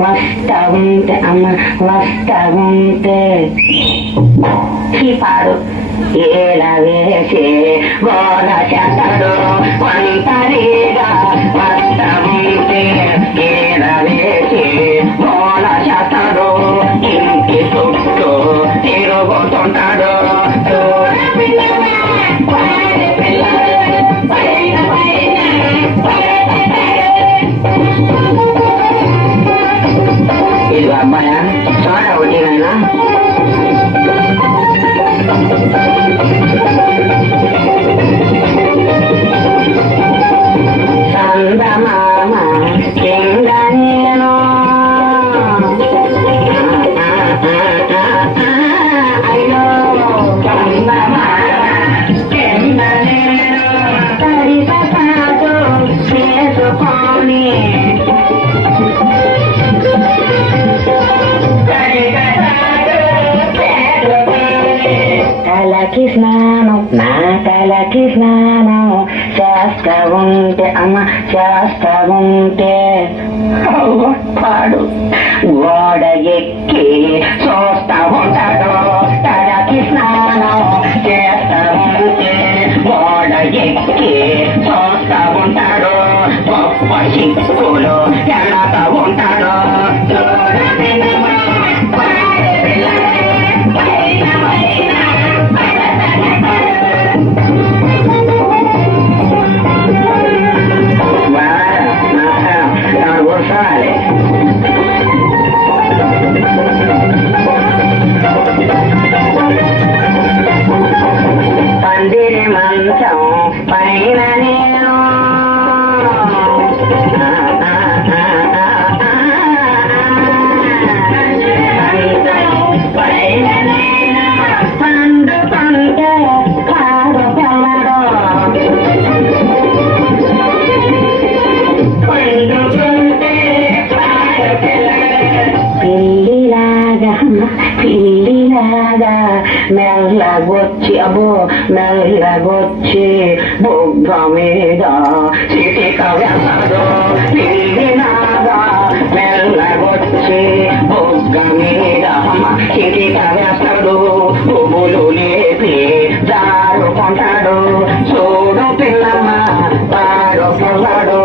వస్తా ఉంటే అమ్మ వస్తా ఉంటే పాడు ఎలా వేసి గోల చేస్తాడు ఒంటరిగా వస్తా ఉంటే ఎలా వేసి గోల చేస్తాడు ఇంటి చుట్టూ తిరుగుతుంటాడు ఇది అబ్బాయా చోట ఒకటినైనా చందమామ కింద నేను అయ్యో చందమామ కింద నేను తడిపాటు చేసుకొని తలకి స్నానం నా తలకి స్నానం చేస్తా ఉంటే అమ్మ చేస్తా ఉంటే పాడు గోడ ఎక్కి చూస్తా ఉంటాడు తలకి స్నానం చేస్తా ఉంటే గోడ ఎక్కి చూస్తా ఉంటాడు గొప్ప చిక్కులు ఎన్నతా ఉంటాడు పందిరి మంచం పైన నేను పైన నేను పండు పంటే కాదు పిల్లడు పండు పంటే కాదు పిల్లడు పిల్లిలాగా మెల్లగొచ్చి అబ్బో మెల్లగొచ్చి బొగ్గ మీద చిటిక వేస్తాడు పిల్లిలాగా మెల్లగొచ్చి బొగ్గ మీద చిటిక వేస్తాడు పువ్వులు లేపి జారుకుంటాడు చూడు పిల్లమ్మ పాడు పిల్లడు